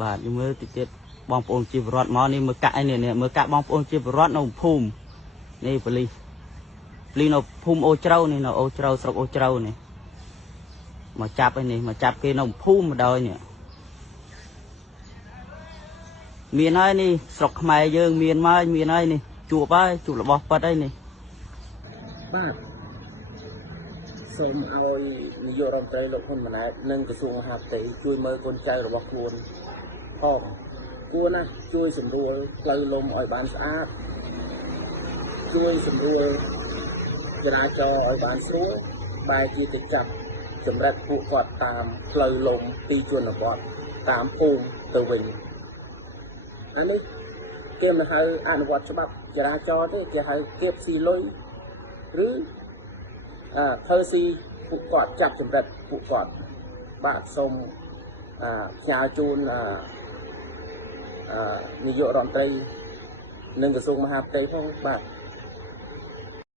បាទខ្ញុំមើលតិចទៀតបងប្អូនជីវរដ្ឋមកនេះមើលកាក់នេះមើលកាក់បងប្អូនជីវរដ្ឋនៅភូមិនេះប៉ូលីសនៅភូមិអូជ្រៅនេះនៅអូជ្រៅស្រុកអូជ្រៅនេះមកចាប់ឯនេះមកចាប់គេនៅភូមិម្ដងនេះមានហើយនេះស្រុកខ្មែរយើងមានហើយនេះជួបរបស់ប៉ិតហើយនេះបាទសូមឲ្យនាយករដ្ឋមន្ត្រីលោកហ៊ុនម៉ាណែតនិងក្រសួងមហាផ្ទៃជួយមើលកូនចៅរបស់ខ្លួនផងគួរណាស់ជួយសម្រួលផ្លូវលំឲ្យបានស្អាតជួយសម្រួលចរាចរណ៍ឲ្យបានស្រួលបែរជាទៅចាប់ចម្រិតពួកគាត់តាមផ្លូវលំទីជនបទតាមភូមិទៅវិញអានេះគេមិនហៅអនុវត្តច្បាប់ចរាចរណ៍ទេគេហៅគៀបស៊ីលុយឬធ្វើស៊ីពួកគាត់ចាប់ចម្រិតពួកគាត់បាទសូមផ្ញើជូននាយករដ្ឋមន្ត្រីនិងក្រសួងមហាផ្ទៃផងបាទ